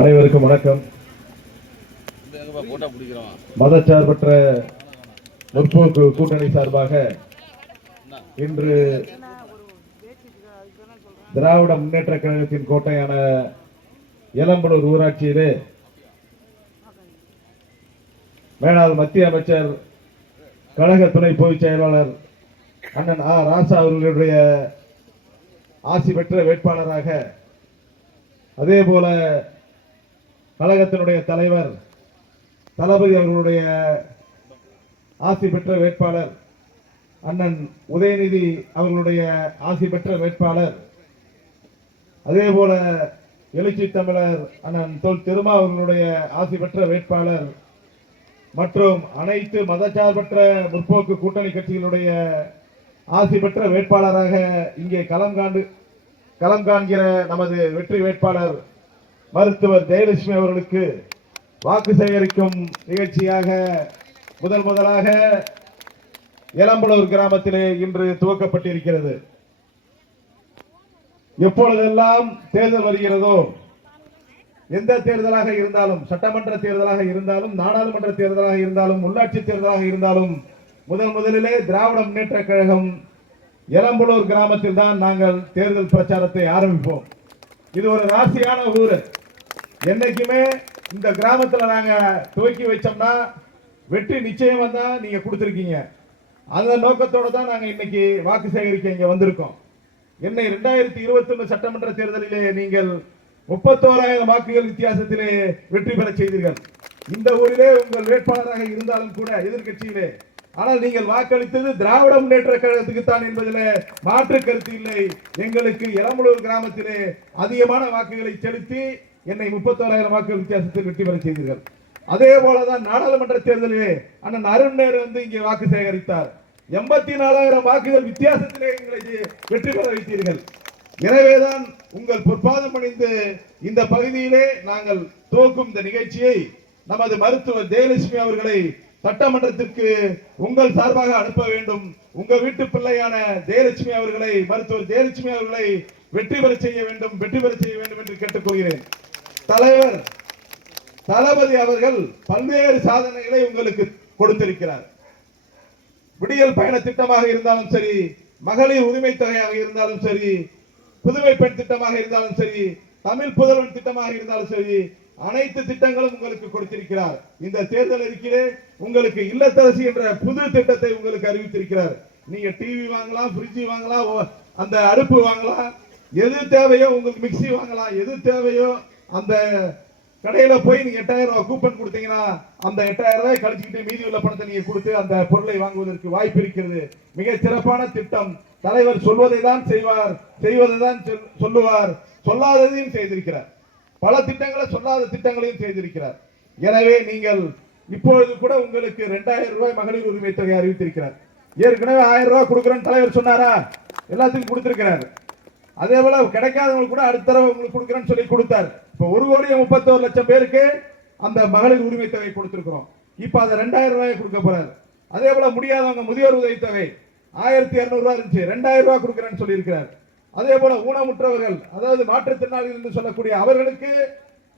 அனைவருக்கும் வணக்கம். மதச்சார்பற்ற முற்போக்கு கூட்டணி சார்பாக இன்று திராவிட முன்னேற்ற கழகத்தின் கோட்டையான எலம்பலூர் ஊராட்சியிலே மேலாள் மத்திய அமைச்சர் கழக துணை பொதுச் செயலாளர் அண்ணன் ஆ ராசா அவர்களுடைய ஆசி பெற்ற வேட்பாளராக, அதே போல கழகத்தினுடைய தலைவர் தளபதி அவர்களுடைய ஆசி பெற்ற வேட்பாளர் அண்ணன் உதயநிதி அவர்களுடைய ஆசி பெற்ற வேட்பாளர், அதே போல எழுச்சி தமிழர் அண்ணன் தொல் திருமா அவர்களுடைய ஆசி பெற்ற வேட்பாளர் மற்றும் அனைத்து மதச்சார்பற்ற முற்போக்கு கூட்டணி கட்சிகளுடைய ஆசி பெற்ற வேட்பாளராக இங்கே களம் காண்கிற நமது வெற்றி வேட்பாளர் மருத்துவர் ஜெயலட்சுமி அவர்களுக்கு வாக்கு சேகரிக்கும் நிகழ்ச்சியாக முதலாக எலம்பலூர் கிராமத்திலே இன்று துவக்கப்பட்டிருக்கிறது. எப்பொழுதெல்லாம் தேர்தல் வருகிறதோ, எந்த தேர்தலாக இருந்தாலும், சட்டமன்ற தேர்தலாக இருந்தாலும், நாடாளுமன்ற தேர்தலாக இருந்தாலும், உள்ளாட்சி தேர்தலாக இருந்தாலும், முதலிலே திராவிட முன்னேற்ற கழகம் எலம்பலூர் கிராமத்தில் தான் நாங்கள் தேர்தல் பிரச்சாரத்தை ஆரம்பிப்போம். இது ஒரு ராசியான ஊர். என்னைக்குமே இந்த கிராமத்தில் நாங்க துவக்கி வச்சோம்னா வெற்றி நிச்சயம் தான் நீங்க கொடுத்திருக்கீங்க. அந்த நோக்கத்தோட தான் நாங்க இன்னைக்கு வாக்கு சேகரிக்க இங்க வந்திருக்கோம். என்னை 2021 சட்டமன்ற தேர்தலிலே நீங்கள் 31,000 வாக்குகள் வித்தியாசத்திலே வெற்றி பெற செய்தீர்கள். இந்த ஊரிலே உங்கள் வேட்பாளராக இருந்தாலும் கூட எதிர்கட்சியிலே, ஆனால் நீங்கள் வாக்களித்தது திராவிட முன்னேற்ற கழகத்துக்கு தான் என்பதில் மாற்று கருத்து இல்லை. எங்களுக்கு எலம்பலூர் கிராமத்திலே அதிகமான வாக்குகளை செலுத்தி என்னை 31,000 வாக்குகள் வித்தியாசத்தில் வெற்றி பெற செய்தீர்கள். அதே போலதான் நாடாளுமன்ற தேர்தலிலே அண்ணன் அருண் நேரு இங்கே வாக்கு சேகரித்தார். 84,000 வாக்குகள் வித்தியாசத்திலே எங்களை வெற்றி பெற வைத்தீர்கள். எனவேதான் உங்கள் பொற்பாதம் பணிந்து இந்த பகுதியிலே நாங்கள் துவக்கும் இந்த நிகழ்ச்சியை நமது மருத்துவர் ஜெயலட்சுமி அவர்களை சட்டமன்றத்திற்கு உங்கள் சார்பாக அனுப்ப வேண்டும். உங்க வீட்டு பிள்ளையான ஜெயலட்சுமி அவர்களை, மருத்துவர் ஜெயலட்சுமி அவர்களை வெற்றி பெற செய்ய வேண்டும் என்று கேட்டுக்கொள்கிறேன். தலைவர் தளபதி அவர்கள் பல்வேறு சாதனைகளை உங்களுக்கு கொடுத்திருக்கிறார். விடியல் பயண திட்டமாக இருந்தாலும் சரி, மகளிர் உரிமை தொகையாக இருந்தாலும் சரி, புதுமை பெண் திட்டமாக இருந்தாலும் சரி, தமிழ் புதல்வன் திட்டமாக இருந்தாலும் சரி, அனைத்து திட்டங்களும் உங்களுக்கு கொடுத்திருக்கிறார். இந்த தேர்தல் அறிக்கையிலே உங்களுக்கு இல்லத்தரசி என்ற புது திட்டத்தை உங்களுக்கு அறிவித்திருக்கிறார். நீங்க டிவி வாங்கலாம், ஃப்ரிட்ஜ் வாங்கலாம், அந்த அடுப்பு வாங்கலாம், எது தேவையோ உங்களுக்கு மிக்சி வாங்கலாம், எது தேவையோ அந்த கடையில போய் நீங்க 8,000 ரூபாய் கூப்பன் கொடுத்தீங்கன்னா அந்த 8,000 ரூபாய் கழிச்சுக்கிட்டு மீதி உள்ள பணத்தை நீங்க கொடுத்து அந்த பொருளை வாங்குவதற்கு வாய்ப்பு இருக்கிறது. மிக சிறப்பான திட்டம். தலைவர் சொல்வதை தான் செய்வார், செய்வதை தான் சொல்லுவார், சொல்லாததையும் செய்திருக்கிறார். பல திட்டங்களை சொல்லாத திட்டங்களையும் செய்திருக்கிறார். எனவே நீங்கள் இப்பொழுது கூட உங்களுக்கு 2,000 ரூபாய் மகளிர் உரிமை தொகை அறிவித்திருக்கிறார். ஏற்கனவே 1,000 ரூபாய் கொடுக்கிறேன்னு தலைவர் சொன்னாரா? எல்லாத்துக்கும் கொடுத்திருக்கிறார். அதே போல கிடைக்காதவங்களுக்கு கூட அடுத்த தடவை உங்களுக்கு கொடுக்கிறேன்னு சொல்லி கொடுத்தார். இப்ப 1,31,00,000 பேருக்கு அந்த மகளிர் உரிமை தொகை கொடுத்திருக்கிறோம். இப்ப அதை 2,000 ரூபாய் கொடுக்க போறாரு. அதே போல முடியாதவங்க முதியோர் உதவி தொகை 1,200 ரூபாய் இருந்துச்சு, 2,000 ரூபாய் கொடுக்கிறேன்னு சொல்லி இருக்கிறார். அதே போல ஊனமுற்றவர்கள், அதாவது மாற்றுத்திறனாளிகள் என்று சொல்லக்கூடிய அவர்களுக்கு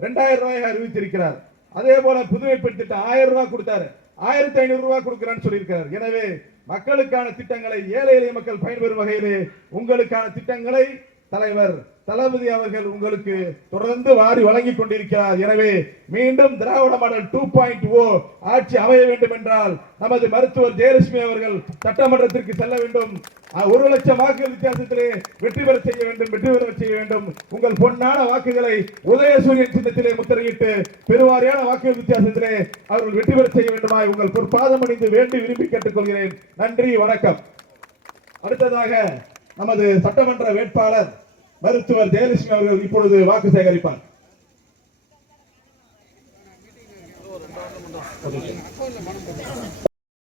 2,000 ரூபாய் அறிவித்திருக்கிறார். அதே போல புதுமை பெண் திட்டம் 1,000 ரூபாய் கொடுத்தாரு, 1,500 ரூபாய் கொடுக்கிறேன்னு சொல்லியிருக்கிறார். எனவே மக்களுக்கான திட்டங்களை, ஏழை எளிய மக்கள் பயன்பெறும் வகையிலே உங்களுக்கான திட்டங்களை தலைவர் தளபதி அவர்கள் உங்களுக்கு தொடர்ந்து வாரி வழங்கிக் கொண்டிருக்கிறார். எனவே மீண்டும் திராவிட மாடல் 2.0 ஆட்சி அமைய வேண்டும் என்றால் நமது மருத்துவர் ஜெயலட்சுமி அவர்கள் சட்டமன்றத்திற்கு செல்ல வேண்டும். 1,00,000 வாக்குகள் வித்தியாசத்திலே வெற்றி பெற செய்ய வேண்டும். உங்கள் பொன்னான வாக்குகளை உதயசூரியன் சின்னத்திலே முத்திரையிட்டு பெருவாரியான வாக்குகள் வித்தியாசத்திலே அவர்கள் வெற்றி பெற செய்ய வேண்டுமாய் உங்கள் பொற்பாதம் அணிந்து வேண்டி விரும்பி கேட்டுக்கொள்கிறேன். நன்றி, வணக்கம். அடுத்ததாக நமது சட்டமன்ற வேட்பாளர் மருத்துவர் ஜெயலட்சுமி அவர்கள் இப்பொழுது வாக்கு சேகரிப்பார்.